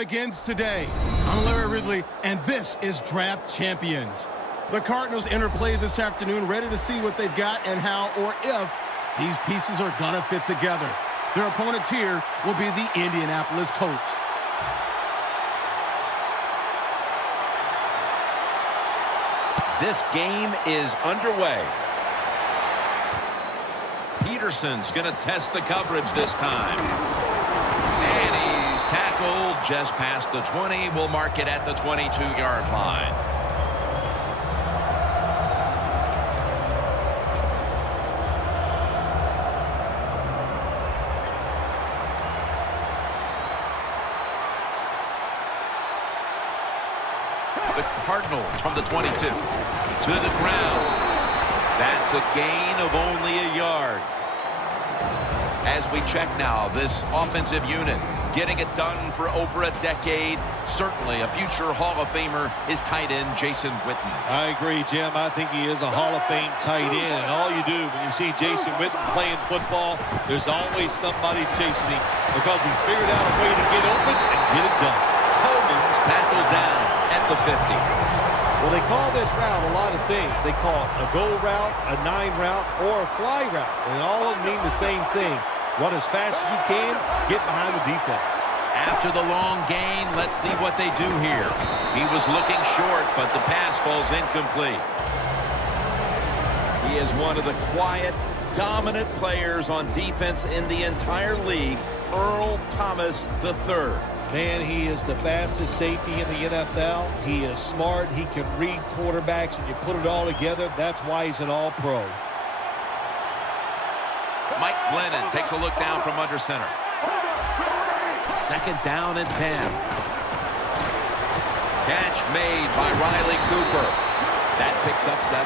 begins today. I'm Larry Ridley, and this is Draft Champions. The Cardinals enter play this afternoon, ready to see what they've got and how or if these pieces are going to fit together. Their opponents here will be the Indianapolis Colts. This game is underway. Peterson's going to test the coverage this time. And he's tackled just past the 20. We'll mark it at the 22-yard line. The Cardinals from the 22 to the ground. That's a gain of only a yard. As we check now, this offensive unit getting it done for over a decade. Certainly a future Hall of Famer is tight end Jason Witten. I agree, Jim. I think he is a Hall of Fame tight end. And all you do when you see Jason Witten playing football, there's always somebody chasing him because he figured out a way to get open and get it done. Coleman's tackled down at the 50. Well, they call this route a lot of things. They call it a go route, a 9 route, or a fly route. And all of them mean the same thing. Run as fast as you can, get behind the defense. After the long gain, let's see what they do here. He was looking short, but the pass falls incomplete. He is one of the quiet, dominant players on defense in the entire league, Earl Thomas III. Man, he is the fastest safety in the NFL. He is smart. He can read quarterbacks, and you put it all together. That's why he's an all-pro. Mike Glennon takes a look down from under center. Second down and 10. Catch made by Riley Cooper. That picks up 7.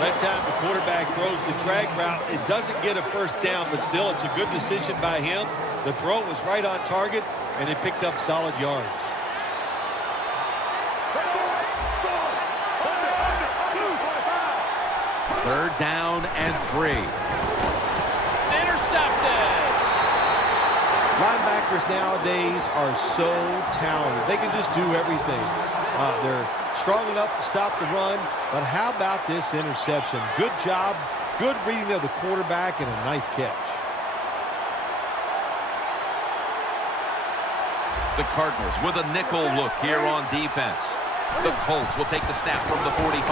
That time the quarterback throws the drag route. It doesn't get a first down, but still it's a good decision by him. The throw was right on target, and it picked up solid yards. Third down and 3. Intercepted. Linebackers nowadays are so talented. They can just do everything. They're strong enough to stop the run, but how about this interception? Good job, good reading of the quarterback, and a nice catch. The Cardinals with a nickel look here on defense. The Colts will take the snap from the 45.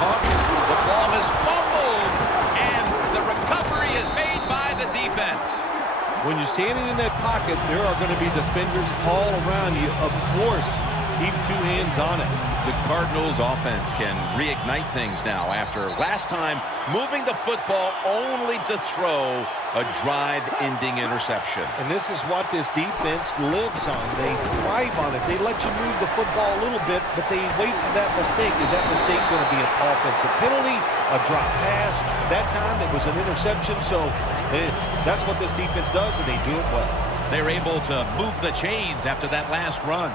Pumps, the ball is fumbled, and the recovery is made by the defense. When you're standing in that pocket, there are going to be defenders all around you. Of course, keep 2 hands on it. The Cardinals offense can reignite things now after last time moving the football only to throw a drive-ending interception. And this is what this defense lives on. They thrive on it. They let you move the football a little bit, but they wait for that mistake. Is that mistake going to be an offensive penalty, a drop pass? That time it was an interception, so that's what this defense does, and they do it well. They're able to move the chains after that last run.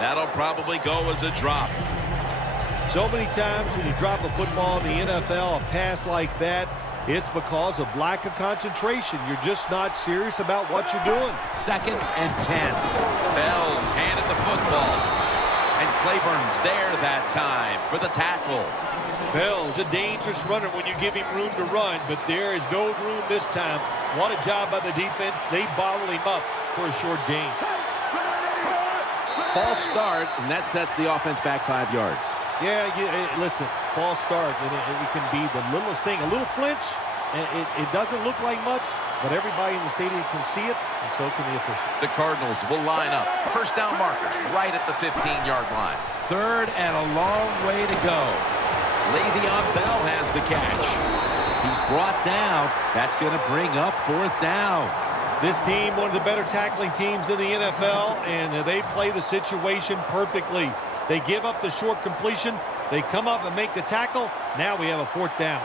That'll probably go as a drop. So many times when you drop a football in the NFL, a pass like that, it's because of lack of concentration. You're just not serious about what you're doing. Second and 10. Bell's handed the football. And Claiborne's there that time for the tackle. Bell's a dangerous runner when you give him room to run, but there is no room this time. What a job by the defense. They bottled him up for a short gain. False start, and that sets the offense back 5 yards. Yeah, listen, false start, and it can be the littlest thing. A little flinch, and it doesn't look like much, but everybody in the stadium can see it, and so can the officials. The Cardinals will line up. First down markers right at the 15-yard line. Third and a long way to go. Le'Veon Bell has the catch. He's brought down. That's going to bring up 4th down. This team, one of the better tackling teams in the NFL, and they play the situation perfectly. They give up the short completion. They come up and make the tackle. Now we have a 4th down.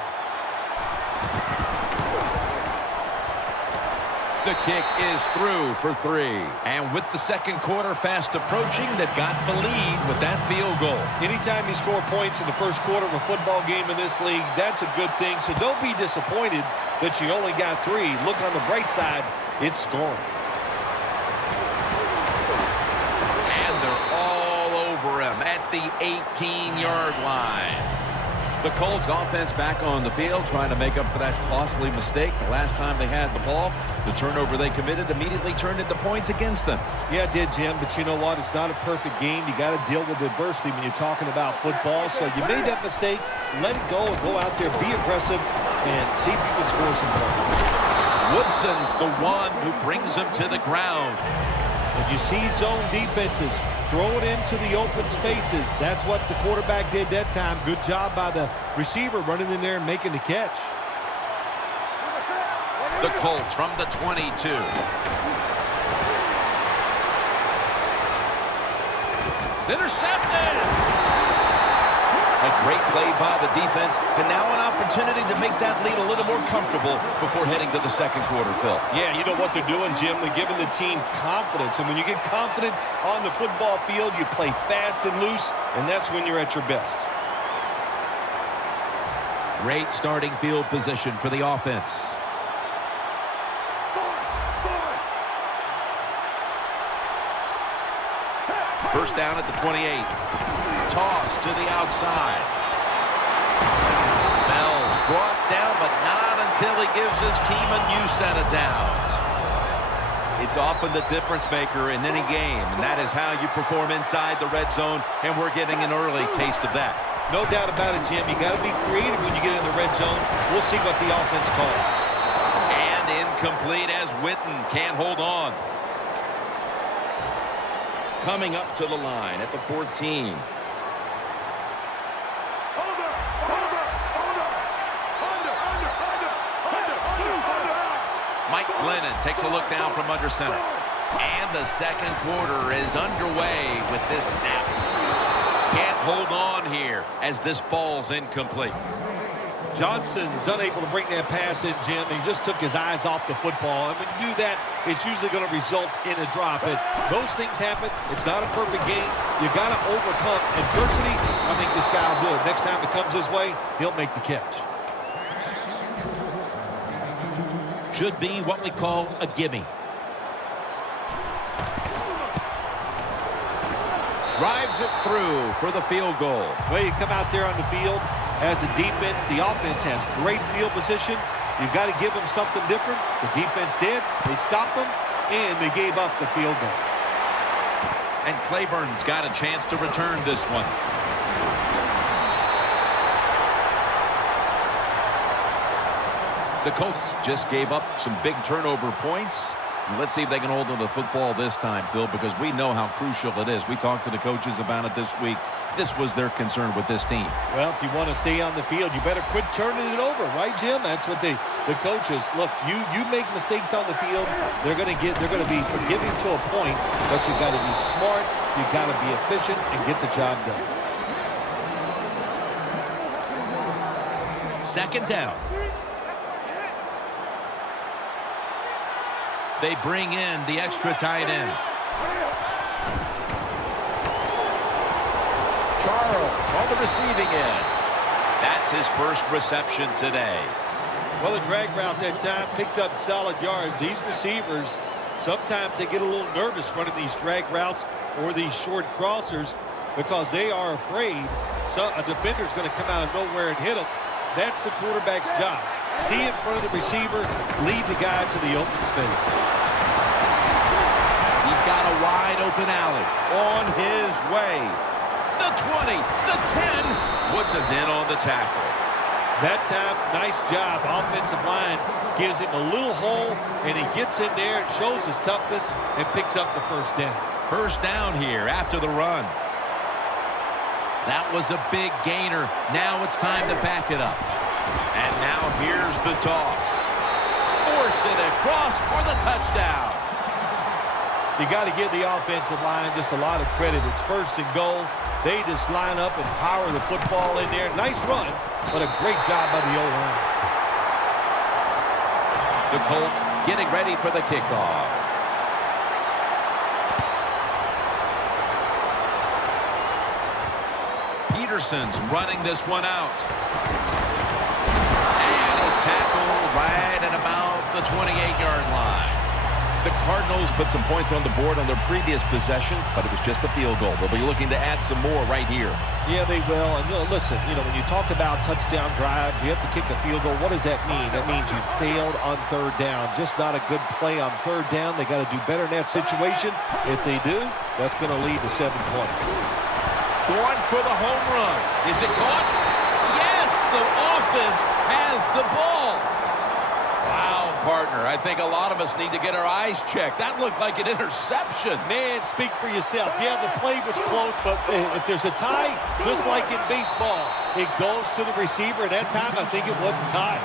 The kick is through for 3. And with the second quarter fast approaching, they've got the lead with that field goal. Anytime you score points in the first quarter of a football game in this league, that's a good thing. So don't be disappointed that you only got 3. Look on the bright side, it's scoring. And they're all over him at the 18-yard line. The Colts offense back on the field trying to make up for that costly mistake. The last time they had the ball, the turnover they committed immediately turned into points against them. Yeah, it did, Jim, but you know what? It's not a perfect game. You got to deal with adversity when you're talking about football. So you made that mistake, let it go, and go out there, be aggressive, and see if you can score some points. Woodson's the one who brings him to the ground. When you see zone defenses, throw it into the open spaces. That's what the quarterback did that time. Good job by the receiver running in there and making the catch. The Colts from the 22. It's intercepted. A great play by the defense, and now an opportunity to make that lead a little more comfortable before heading to the second quarter, Phil. Yeah, you know what they're doing, Jim? They're giving the team confidence, and when you get confident on the football field, you play fast and loose, and that's when you're at your best. Great starting field position for the offense. First down at the 28. Toss to the outside. Bell's brought down, but not until he gives his team a new set of downs. It's often the difference maker in any game, and that is how you perform inside the red zone, and we're getting an early taste of that. No doubt about it, Jim. You got to be creative when you get in the red zone. We'll see what the offense calls. And incomplete as Witten can't hold on. Coming up to the line at the 14. Mike Glennon takes a look down from under center. And the second quarter is underway with this snap. Can't hold on here as this ball's incomplete. Johnson's unable to bring that pass in, Jim. He just took his eyes off the football. And when you do that, it's usually going to result in a drop. And those things happen. It's not a perfect game. You got to overcome adversity. I think this guy will do it. Next time it comes his way, he'll make the catch. Should be what we call a gimme. Drives it through for the field goal. Well, you come out there on the field as a defense. The offense has great field position. You've got to give them something different. The defense did. They stopped them, and they gave up the field goal. And Claiborne's got a chance to return this one. The Colts just gave up some big turnover points. Let's see if they can hold on to the football this time, Phil, because we know how crucial it is. We talked to the coaches about it this week. This was their concern with this team. Well, if you want to stay on the field, you better quit turning it over, right, Jim? That's what the coaches look. You make mistakes on the field, they're going to be forgiving to a point, but you got to be smart, you got to be efficient, and get the job done. Second down. They bring in the extra tight end. Charles on the receiving end. That's his first reception today. Well, the drag route that time picked up solid yards. These receivers, sometimes they get a little nervous running these drag routes or these short crossers because they are afraid a defender's going to come out of nowhere and hit them. That's the quarterback's job. See in front of the receiver, lead the guy to the open space. He's got a wide open alley on his way. The 20, the 10. Woodson's in on the tackle. That time, nice job. Offensive line gives him a little hole, and he gets in there and shows his toughness and picks up the first down. First down here after the run. That was a big gainer. Now it's time to back it up. And now here's the toss. Force it across for the touchdown. You got to give the offensive line just a lot of credit. It's first and goal. They just line up and power the football in there. Nice run, but a great job by the O-line. The Colts getting ready for the kickoff. Peterson's running this one out. And he's tackled right at about the 28-yard line. The Cardinals put some points on the board on their previous possession, but it was just a field goal. They'll be looking to add some more right here. Yeah, they will. And listen, when you talk about touchdown drives, you have to kick a field goal. What does that mean? That means you failed on third down. Just not a good play on third down. They got to do better in that situation. If they do, that's going to lead to 7 points. Going for the home run. Is it caught? Yes, the offense has the ball. Wow, partner. I think a lot of us need to get our eyes checked. That looked like an interception. Man, speak for yourself. Yeah, the play was close, but if there's a tie, just like in baseball, it goes to the receiver. At that time, I think it was a tie.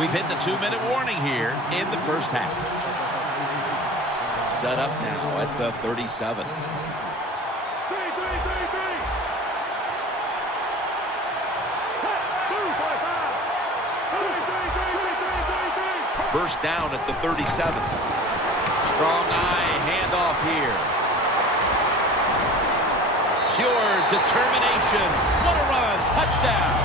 We've hit the 2-minute warning here in the first half. Set up now at the 37. First down at the 37. Strong eye handoff here. Pure determination. What a run. Touchdown.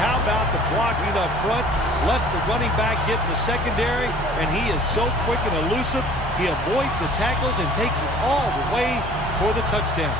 How about the blocking up front? Lets the running back get in the secondary, and he is so quick and elusive. He avoids the tackles and takes it all the way for the touchdown.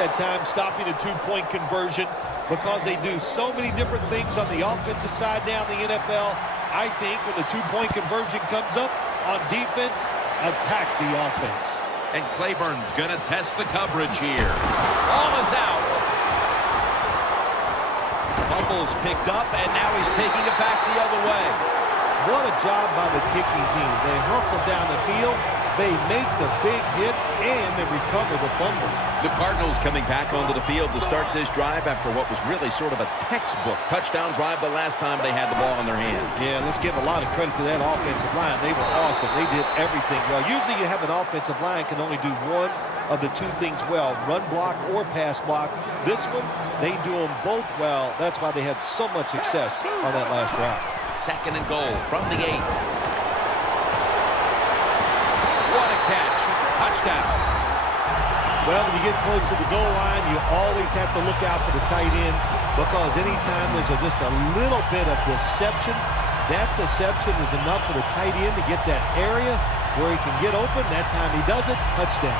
At times stopping a two-point conversion because they do so many different things on the offensive side now in the NFL. I think when the two-point conversion comes up on defense, attack the offense. And Claiborne's going to test the coverage here. Ball is out. Fumble's picked up, and now he's taking it back the other way. What a job by the kicking team. They hustle down the field, they make the big hit, and they recover the fumble. The Cardinals coming back onto the field to start this drive after what was really sort of a textbook touchdown drive the last time they had the ball in their hands. Yeah, let's give a lot of credit to that offensive line. They were awesome. They did everything well. Usually you have an offensive line can only do one of the two things well, run block or pass block. This one, they do them both well. That's why they had so much success on that last drive. Second and goal from the 8. What a catch. Touchdown. Well, when you get close to the goal line, you always have to look out for the tight end because anytime there's just a little bit of deception, that deception is enough for the tight end to get that area where he can get open. That time he does it, touchdown.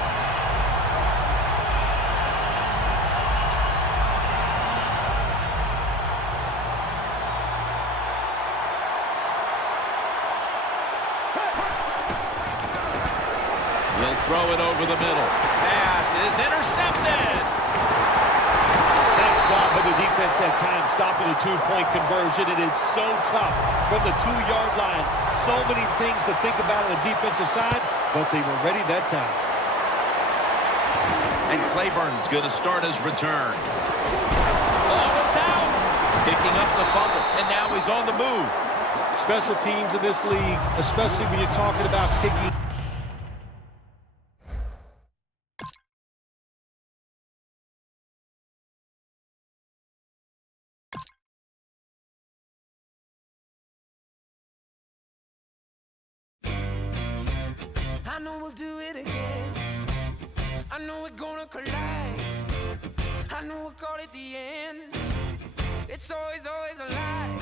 He'll throw it over the middle. Pass is intercepted. Nice job by the defense that time, stopping a two-point conversion. It is so tough from the 2-yard line. So many things to think about on the defensive side, but they were ready that time. And Claiborne's going to start his return. Ball is out. Picking up the fumble, and now he's on the move. Special teams in this league, especially when you're talking about kicking. I know we'll do it again. I know we're gonna collide. I know we'll call it the end. It's always a lie.